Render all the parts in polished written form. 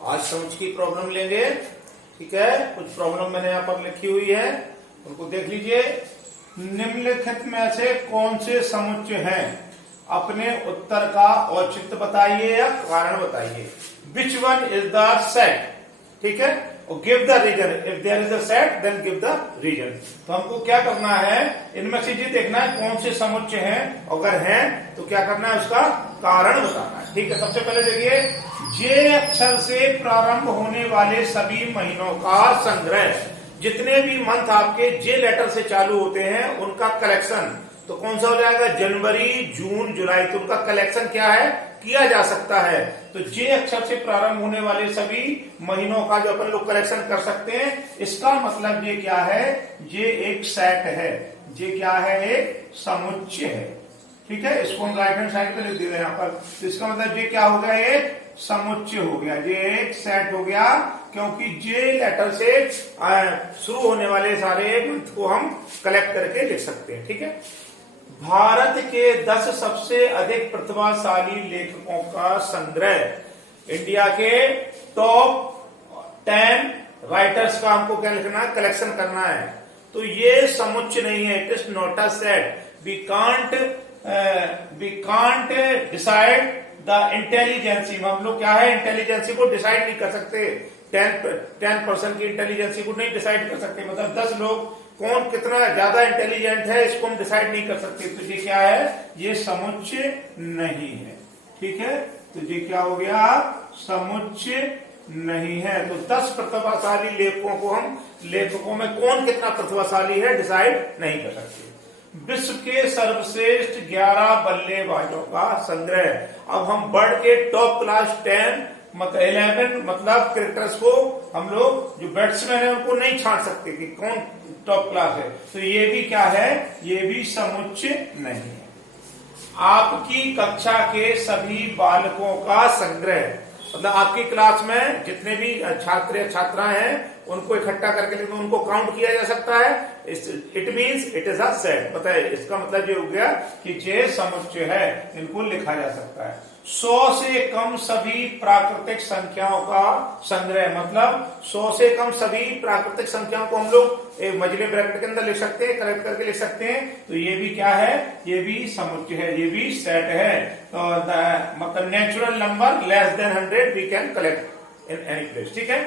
आज समझ की प्रॉब्लम लेंगे। ठीक है, कुछ प्रॉब्लम मैंने यहाँ पर लिखी हुई है, उनको देख लीजिए। निम्नलिखित में से कौन से समुच्चय हैं, अपने उत्तर का औचित्य बताइए या कारण बताइए। Which one is the set, ठीक है, और give the reason. If there is a set then give the reason. तो हमको क्या करना है, इनमें से ये देखना है कौन से समुच्चय हैं, अगर हैं तो क्या करना है, उसका कारण बताना है। ठीक है, सबसे पहले देखिए, जे अक्षर से प्रारंभ होने वाले सभी महीनों का संग्रह। जितने भी मंथ आपके जे लेटर से चालू होते हैं उनका कलेक्शन तो कौन सा हो जाएगा, जनवरी, जून, जुलाई। तो उनका कलेक्शन क्या है, किया जा सकता है। तो जे अक्षर से प्रारंभ होने वाले सभी महीनों का जो अपन लोग कलेक्शन कर सकते हैं, इसका मतलब ये क्या है, ये एक सेट है। ये क्या है, एक समुच्चय है। ठीक है, इसको हम राइट हैंड साइड पे लिख देते हैं यहाँ पर। तो इसका मतलब ये क्या हो गया, एक समुच्चय हो गया, ये एक सेट हो गया, क्योंकि जे लेटर से शुरू होने वाले सारे मंथ को हम कलेक्ट करके लिख सकते हैं। ठीक है, भारत के 10 सबसे अधिक प्रतिभाशाली लेखकों का संग्रह। इंडिया के टॉप 10 राइटर्स का हमको क्या लिखना है, कलेक्शन करना है। तो ये समुच्चय नहीं है, it is not a set. We can't decide the intelligence. हम लोग क्या है, इंटेलिजेंसी को डिसाइड नहीं कर सकते। 10% की इंटेलिजेंसी को नहीं डिसाइड कर सकते। मतलब 10 लोग कौन कितना ज्यादा इंटेलिजेंट है, इसको हम डिसाइड नहीं कर सकते। तो ये क्या है, ये समुच्चय नहीं है। ठीक है, तो ये क्या हो गया, समुच्चय नहीं है। तो 10 प्रतिभाशाली लेखकों को हम, लेखकों में कौन कितना प्रतिभाशाली है, डिसाइड नहीं कर सकते। विश्व के सर्वश्रेष्ठ 11 बल्लेबाजों का संग्रह। अब हम बढ़ के टॉप क्लास 10 मतलब 11 मतलब क्रिकेटर्स को हम लोग जो बैट्समैन है उनको नहीं छांट सकते कि कौन टॉप क्लास है। तो ये भी क्या है, ये भी समुच्चय नहीं है। आपकी कक्षा के सभी बालकों का संग्रह। मतलब आपकी क्लास में जितने भी छात्र या छात्राएं हैं उनको इकट्ठा करके उनको काउंट किया जा सकता है। It means it is a set. पता है, इसका मतलब ये हो गया कि ये समुच्चय है, इनको लिखा जा सकता है। 100 से कम सभी प्राकृतिक संख्याओं का संग्रह। मतलब 100 से कम सभी प्राकृतिक संख्याओं को हम लोग एक मझले ब्रैकेट के अंदर लिख सकते हैं, कलेक्ट करके लिख सकते हैं। तो ये भी क्या है, ये भी समुच्चय है, ये भी सेट है। तो मतलब natural number less than 100 we can collect in any place. ठीक है,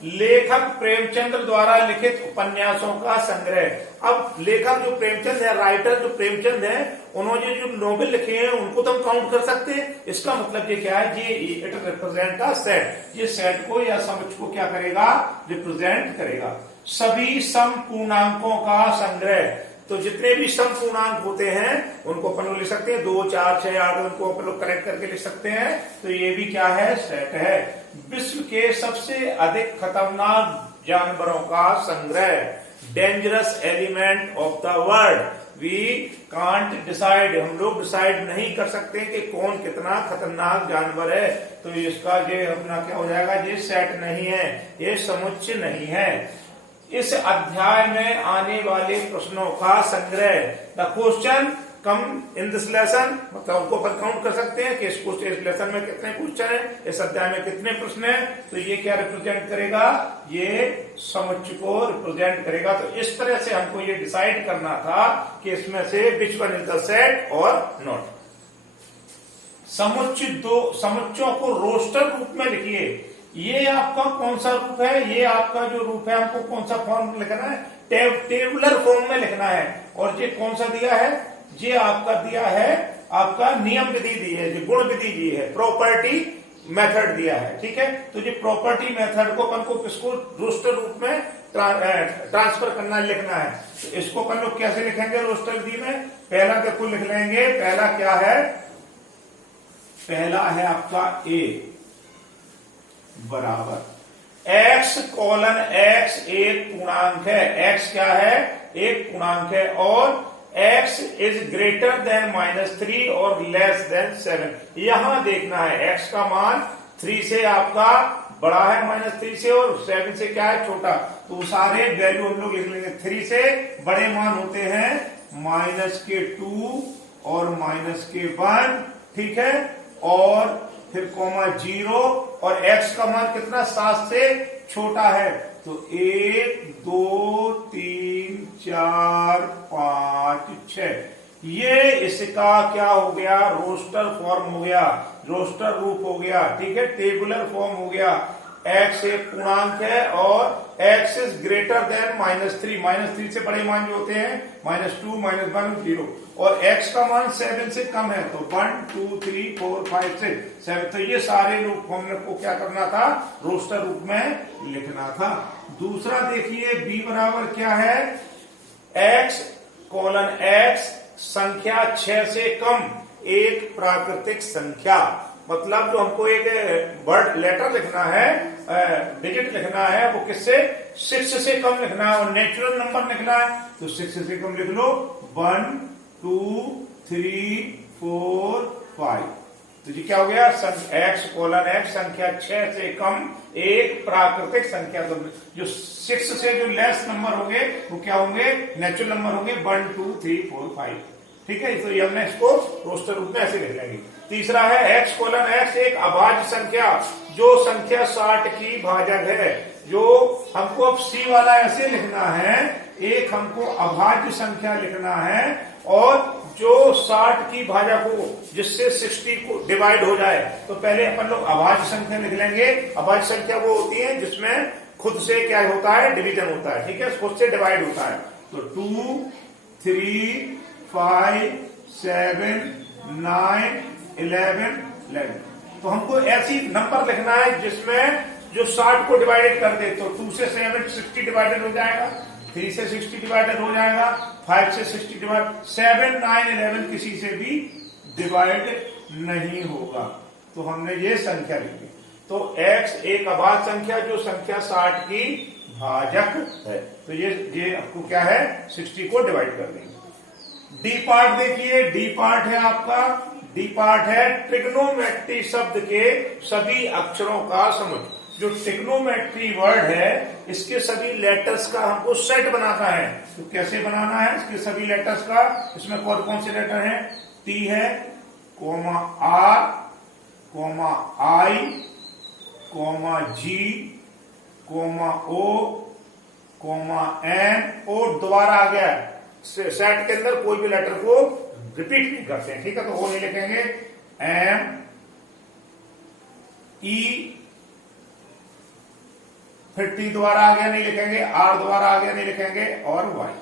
लेखक प्रेमचंद्र द्वारा लिखित उपन्यासों का संग्रह। अब लेखक जो प्रेमचंद है, राइटर जो प्रेमचंद है, उन्होंने जो नोवेल लिखे हैं उनको तो हम काउंट कर सकते हैं। इसका मतलब ये क्या है, ये इट रिप्रेजेंट अ सेट। ये सेट को या समुच्चय को क्या करेगा, रिप्रेजेंट करेगा। सभी सम पूर्णांकों का संग्रह। तो जितने भी सम पूर्णांक होते हैं उनको अपन लोग लिख सकते हैं, 2, 4, 6, 8 उनको अपन लोग कलेक्ट करके लिख सकते हैं। तो ये भी क्या है, सेट है। विश्व के सबसे अधिक खतरनाक जानवरों का संग्रह। Dangerous element of the world. We can't decide. हम लोग डिसाइड नहीं कर सकते कि कौन कितना खतरनाक जानवर है। तो इसका ये अपना क्या हो जाएगा, ये सेट नहीं है, ये समुच्चय नहीं है। इस अध्याय में आने वाले प्रश्नों का संग्रह। The question come in this lesson. मतलब उनको अपन काउंट कर सकते हैं कि इस लेसन में कितने क्वेश्चन हैं, इस अध्याय में कितने प्रश्न हैं। तो ये क्या रिप्रेजेंट करेगा, ये समुच्चय को रिप्रेजेंट करेगा। तो इस तरह से हमको ये डिसाइड करना था कि इसमें से विच वन इज द सेट और नॉट। समुच्चय दो समुच्चयों को रोस्टर रूप में लिखिए। ये आपका कौन सा रूप है, ये आपका जो रूप है हमको कौन सा फॉर्म में लिखना है, टेबुलर फॉर्म में लिखना है। और ये कौन सा दिया है, ये आपका दिया है, आपका नियम विधि दी है, ये गुण विधि दी है, प्रॉपर्टी मेथड दिया है। ठीक है, तो ये प्रॉपर्टी मेथड को अपन को किसको रोस्टर रूप में ट्रांसफर करना, लिखना है। तो इसको अपन लोग कैसे लिखेंगे रोस्टर विधि में, पहला देखो लिख लेंगे। पहला क्या है, पहला है आपका ए बराबर x:x एक पूर्णांक है। x क्या है, एक पूर्णांक है। और x इज ग्रेटर देन -3 और लेस देन 7। यहां देखना है x का मान 3 से आपका बड़ा है, -3 से, और 7 से क्या है, छोटा। तो सारे वैल्यू हम लोग लिख लेंगे। 3 से बड़े मान होते हैं -2 और -1। ठीक है, और फिर कॉमा 0 और x का मान कितना 7 से छोटा है। तो 1 2 3 4 5 6 ये इसका क्या हो गया, रोस्टर फॉर्म हो गया, रोस्टर रूप हो गया। ठीक है, टेबुलर फॉर्म हो गया। x एक पूर्णांक है और x इज ग्रेटर देन -3, -3 से बड़े मान जो होते हैं -2 -1 0 और x का मान 7 से कम है। तो 1 2 3 4 5 6 7 तो ये सारे रूप हमने को क्या करना था, रोस्टर रूप में लिखना था। दूसरा देखिए b बराबर क्या है, x कोलन x संख्या 6 से कम एक प्राकृतिक संख्या। मतलब जो हमको एक वर्ड लेटर लिखना है, डिजिट लिखना है, वो किससे 6 से कम लिखना है और नेचुरल नंबर लिखना है। तो 6 से कम लिख लो 1 2 3 4 5। तो ये क्या हो गया, x कोलन x संख्या 6 से कम एक प्राकृतिक संख्या। तो जो 6 से जो लेस नंबर होंगे वो क्या होंगे, नेचुरल नंबर होंगे 1 2 3 4 5। ठीक है, तो ये हमने इसको रोस्टर रूप में ऐसे लिख लेंगे। तीसरा है x कोलन x एक अभाज्य संख्या जो संख्या 60 की भाजक है। जो हमको अब c वाला ऐसे लिखना है, एक हमको अभाज्य संख्या लिखना है और जो 60 की भाजक हो जिससे 60 को डिवाइड हो जाए। तो पहले अपन लोग अभाज्य संख्या लिख लेंगे। अभाज्य संख्या वो होती है जिसमें खुद से क्या होता है, डिवीजन होता है। ठीक है, खुद से डिवाइड होता है। तो 2 3 5 7 9 11 11। तो हमको ऐसी नंबर लिखना है जिसमें जो 60 को डिवाइडेड कर दे। तो 2 से 7 60 डिवाइडेड हो जाएगा, 3 से 60 डिवाइडेड हो जाएगा, 5 से 60 डिवाइड, 7 9 11 किसी से भी डिवाइड नहीं होगा। तो हमने ये संख्या लिखी। तो x एक अभाज्य संख्या जो संख्या 60 की भाजक है। तो ये आपको क्या है, 60 को डिवाइड कर देंगे। डी पार्ट देखिए, डी पार्ट है आपका, डी पार्ट है ट्रिग्नोमेट्री शब्द के सभी अक्षरों का समझ। जो ट्रिग्नोमेट्री वर्ड है इसके सभी लेटर्स का हमको सेट बनाना है। तो कैसे बनाना है इसके सभी लेटर्स का, इसमें कौन कौन से लेटर हैं, टी है, comma R, comma I, comma G, comma O, comma N, और दोबारा आ गया सेट के अंदर कोई भी लेटर को रिपीट नहीं करते हैं। ठीक है, तो वो नहीं लिखेंगे एम ई, फिर टी दोबारा आ गया नहीं लिखेंगे, आर दोबारा आ गया नहीं लिखेंगे, और वाई।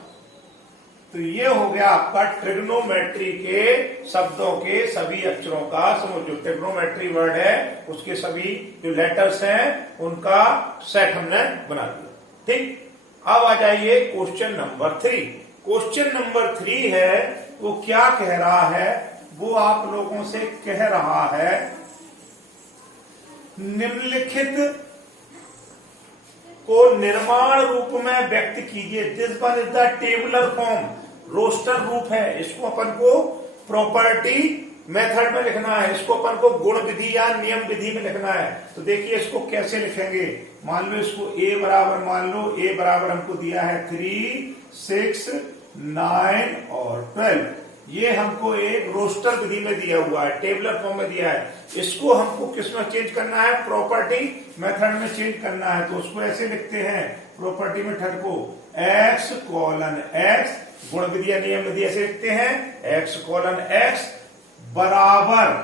तो ये हो गया आपका ट्रिग्नोमेट्री के शब्दों के सभी अक्षरों का समूह। जो ट्रिग्नोमेट्री वर्ड है उसके सभी जो लेटर्स हैं उनका सेट हमने बना दिया। ठीक, अब आ जाइए क्वेश्चन नंबर 3। क्वेश्चन नंबर 3 है वो क्या कह रहा है, वो आप लोगों से कह रहा है निम्नलिखित को निर्माण रूप में व्यक्त कीजिए। This one is the tabular form, roster रूप है। इसको अपन को प्रॉपर्टी मेथड में लिखना है, इसको अपन को गुण विधि या नियम विधि में लिखना है। तो देखिए इसको कैसे लिखेंगे। मान लो इसको a बराबर, मान लो a बराबर हमको दिया है 3 6 9 और 12। ये हमको एक रोस्टर विधि में दिया हुआ है, टेबुलर फॉर्म में दिया है। इसको हमको किस में चेंज करना है, प्रॉपर्टी मेथड में चेंज करना है। तो उसको ऐसे लिखते हैं प्रॉपर्टी मेथड को, x कोलन x, गुण विधि या नियम विधि ऐसे लिखते हैं, x कोलन x बराबर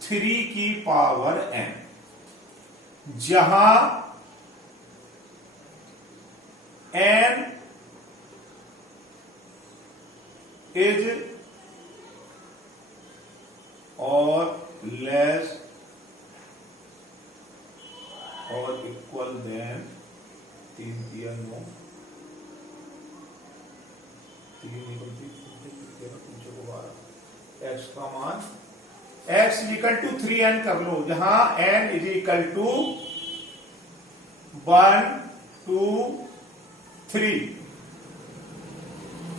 3 की पावर n, जहां n इज और लेस और इक्वल देन 3 दिया 9 x का मान x इक्वल टू 3n कर लो, जहां n इज इक्वल टू 1 2 3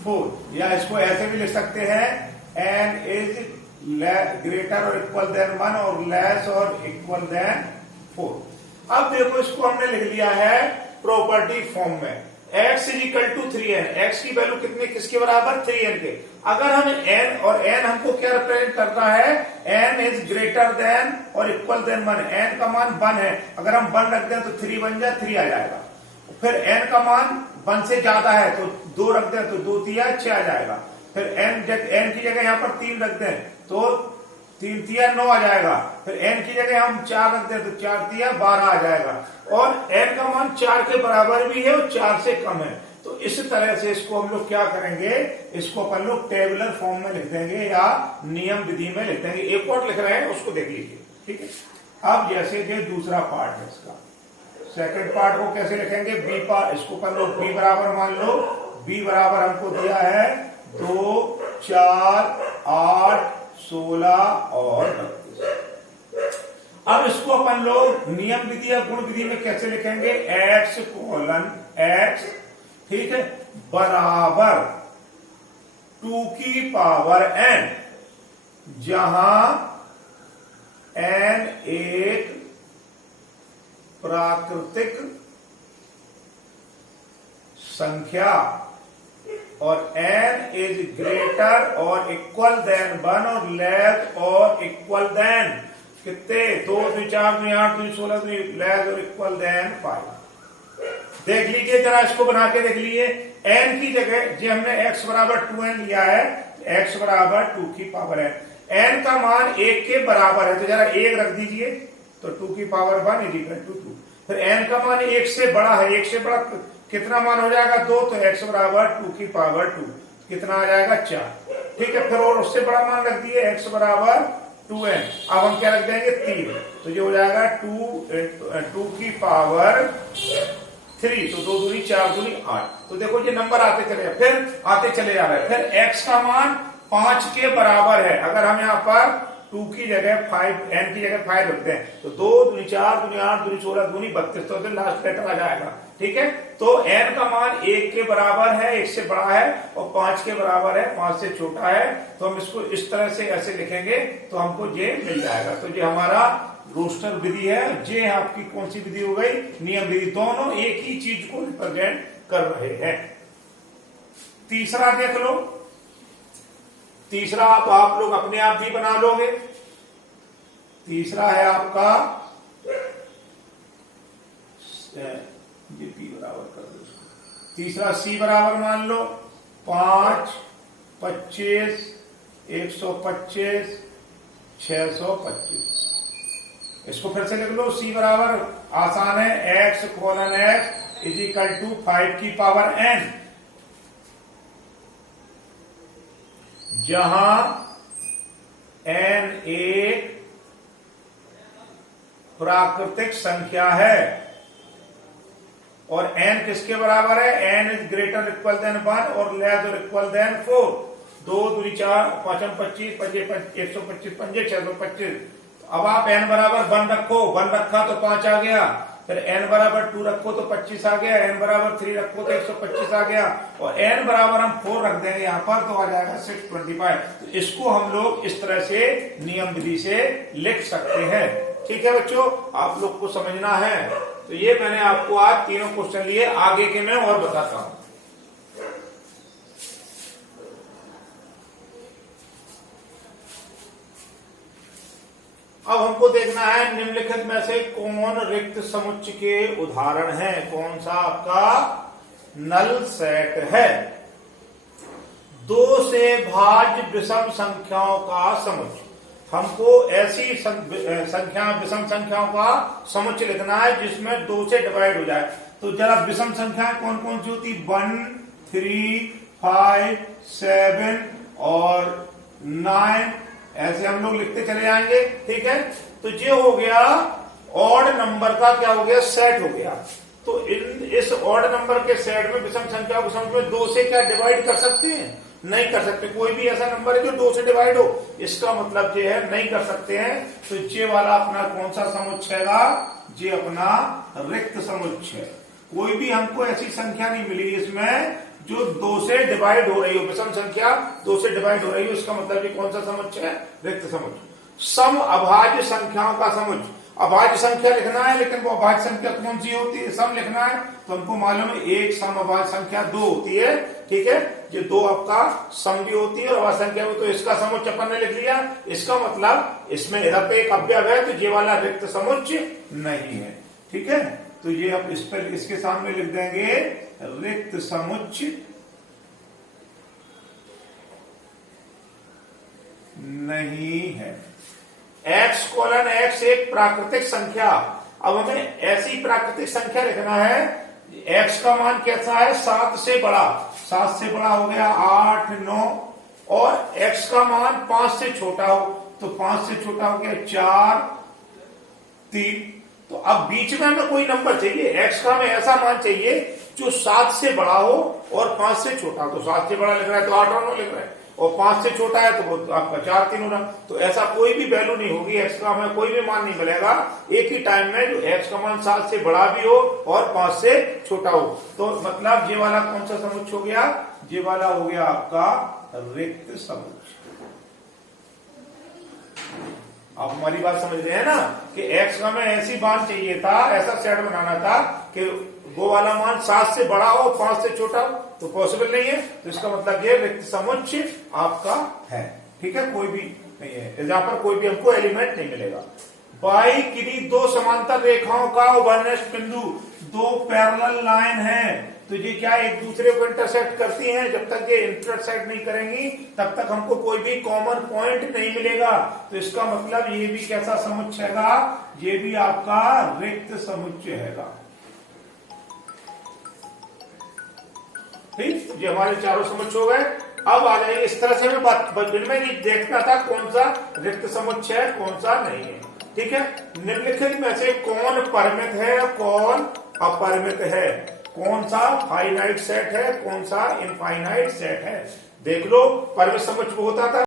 4, या इसको ऐसे भी लिख सकते हैं n इज ग्रेटर और इक्वल देन 1 और लेस और इक्वल देन 4। अब देखो इसको हमने लिख लिया है प्रॉपर्टी फॉर्म में। x is equal to 3n, x की वैल्यू कितने किसके बराबर 3n के। अगर हम n और n हमको क्या रिप्रेजेंट करता है, n इज ग्रेटर देन और इक्वल देन 1, n का मान 1 है, अगर हम 1 रख दें तो 3 बन जाए, 3 आ जाएगा। फिर n का मान 1 से ज्यादा है तो 2 रख दें तो 2 तिया 6 आ जाएगा। फिर n की जगह यहाँ पर 3 रख दें तो 3 तिया 9 आ जाएगा। फिर n की जगह हम 4 रख दें तो 4 तिया 12 आ जाएगा। और n का मान 4 के बराबर भी है और 4 से कम है। तो इस तरह से इसको हम लोग क्या करेंगे, इसको अपन लोग टेबुलर फॉर्म में लिख देंगे या नियम विधि में लिख देंगे। एक और लिख रहे हैं उसको देख लीजिए, ठीक है। अब जैसे कि दूसरा पार्ट है इसका, सेकंड पार्ट को कैसे लिखेंगे, बी पार्ट, इसको अपन लोग बी बराबर मान लो, बी बराबर हमको दिया है 2, 4, 8, 16 और 32। अब इसको अपन लोग नियम विधि या गुण विधि में कैसे लिखेंगे, x कोलन x, ठीक है, बराबर 2 की पावर n, जहां n एक प्राकृतिक संख्या और n इज ग्रेटर और इक्वल देन 1 और लेस और इक्वल देन कितने 2, 2, 4, 2, 8, 2, 16, 2, लेस और इक्वल देन 5। देख लीजिए जरा, इसको बना के देख लीजिए। n की जगह जो हमने x बराबर 2n लिया है, x बराबर 2 की पावर n, n का मान 1 के बराबर है तो जरा 1 रख दीजिए तो 2 की पावर 1 इज इक्वल टू 2। फिर n का मान 1 से बड़ा है, 1 से बड़ा कितना मान हो जाएगा 2, तो x बराबर 2 की पावर 2 कितना आ जाएगा 4, ठीक है। फिर और उससे बड़ा मान रख दिए x बराबर 2n, अब हम क्या रख देंगे 3, तो ये हो जाएगा 2 की पावर 3, तो 2 दूनी 4 दूनी 8। तो देखो ये नंबर आते चले जा, फिर आते चले जा रहे हैं। फिर x का मान 5 के बराबर है, अगर हम यहाँ पर 2 की जगह 5, n की जगह 5 रखते हैं तो 2 दूनी 4 दूनी 8 दूनी 16 दूनी 32, तो लास्ट लेटर आ जाएगा, ठीक है। तो n का मान 1 के बराबर है, 1 से बड़ा है, और 5 के बराबर है, 5 से छोटा है। तो हम इसको इस तरह से ऐसे लिखेंगे तो हमको ये मिल जाएगा। तो ये हमारा रोस्टर विधि है। ये आपकी कौन सी विधि हो गई, नियम विधि। दोनों एक ही चीज को रिप्रेजेंट कर रहे हैं। तीसरा देख लो, तीसरा आप लोग अपने आप भी बना लोगे। तीसरा है आपका, ये p बराबर कर दो इसको। तीसरा c बराबर मान लो 5, 25, 125, 625। इसको फिर से लिख लो, c बराबर आसान है, x colon x is equal to 5 की पावर n, जहां n एक प्राकृतिक संख्या है और n किसके बराबर है, n is greater equal than 1 और लेस और इक्वल देन 4। 2 दूनी 4, 5 25, 125, 5 625। अब आप n बराबर 1 रखो, 1 रखा तो 5 आ गया। फिर n बराबर 2 रखो तो 25 आ गया, n बराबर 3 रखो तो 125 आ गया, और n बराबर हम 4 रख देंगे यहाँ पर तो आ जाएगा 625। तो इसको हम लोग इस तरह से नियम विधि से लिख सकते हैं, ठीक है बच्चों। आप लोग को समझना है। तो ये मैंने आपको आज तीनों क्वेश्चन लिए, आगे के मैं और बताता हूं। अब हमको देखना है निम्नलिखित में से कौन रिक्त समुच्चय के उदाहरण हैं, कौन सा आपका नल सेट है। 2 से भाज्य विषम संख्याओं का समुच्चय। हमको ऐसी संख्या विषम संख्याओं का समुच्चय लिखना है जिसमें 2 से डिवाइड हो जाए। तो जरा विषम संख्याएं कौन कौन सी होती, 1, 3, 5, 7 और 9, ऐसे हम लोग लिखते चले जाएंगे, ठीक है। तो ये हो गया ऑड नंबर का क्या हो गया, सेट हो गया। तो इस ऑड नंबर के सेट में विषम संख्या को समझ में 2 से क्या डिवाइड कर सकते हैं, नहीं कर सकते। कोई भी ऐसा नंबर है जो 2 से डिवाइड हो, इसका मतलब ये है नहीं कर सकते हैं। तो ये वाला अपना कौन सा समुच्चय है, ये अपना रिक्त समुच्चय। कोई भी हमको ऐसी संख्या नहीं मिली इसमें जो 2 से डिवाइड हो रही हो, विषम संख्या 2 से डिवाइड हो रही हो, इसका मतलब ये कौन सा समुच्चय है, रिक्त समुच्चय। सम अभाज्य संख्याओं का समुच्चय। अभाज्य संख्या लिखना है, लेकिन वो अभाज्य संख्या कौन सी होती है, सम लिखना है। तो हमको मालूम है एक सम अभाज्य संख्या 2 होती है, ठीक है। ये 2 आपका सम भी होती है और अभाज्य संख्या में, तो इसका समुच्चय अपन ने लिख लिया। इसका मतलब इसमें इधर पे एक अव्यय है, तो ये वाला रिक्त समुच्चय नहीं है, ठीक है। तो ये आप इस पर इसके सामने लिख देंगे रिक्त समुच्चय नहीं है। x एक प्राकृतिक संख्या। अब हमें ऐसी प्राकृतिक संख्या लिखना है, x का मान कैसा है, 7 से बड़ा। 7 से बड़ा हो गया 8, 9, और x का मान 5 से छोटा हो, तो 5 से छोटा हो गया 4, 3। तो अब बीच में हमें कोई नंबर चाहिए, x का हमें ऐसा मान चाहिए जो 7 से बड़ा हो और 5 से छोटा। तो 7 से बड़ा लिख रहा है तो 8 और 9 लिख रहा है, और 5 से छोटा है तो वो आपका 4, 3 होना। तो ऐसा कोई भी वैल्यू नहीं होगी, x का हमें कोई भी मान नहीं मिलेगा एक ही टाइम में जो x का मान 7 से बड़ा भी हो और 5 से छोटा हो। तो मतलब ये वाला कौन सा समुच्चय हो गया, ये वाला हो गया आपका रिक्त समुच्चय। आप हमारी बात समझ रहे हैं ना कि x का हमें ऐसी मान चाहिए था, ऐसा सेट बनाना था कि वो वाला मान 7 से बड़ा हो 5 से छोटा हो, तो पॉसिबल नहीं है। तो इसका मतलब ये रिक्त समुच्चय आपका है, ठीक है, कोई भी नहीं है, जहां पर कोई भी हमको एलिमेंट नहीं मिलेगा। बाई किन्हीं 2 समांतर रेखाओं का उभयनिष्ठ बिंदु, 2 पैरेलल लाइन है, तो ये क्या एक दूसरे को इंटरसेक्ट करती हैं। जब तक ये इंटरसेक्ट नहीं करेंगी तब तक हमको कोई भी कॉमन पॉइंट नहीं मिलेगा। तो इसका मतलब ये भी कैसा समुच्चय है, ये भी आपका रिक्त समुच्चय है। ठीक, ये हमारे चारों समुच्चय हो गए। अब आ जाएंगे, इस तरह से हमें में देखना था कौन सा रिक्त समुच्चय है कौन सा नहीं है, ठीक है। निम्नलिखित में से कौन परिमित है और कौन अपरिमित है, कौन सा फाइनाइट सेट है कौन सा इनफाइनाइट सेट है। देख लो, परिमित समुच्चय होता था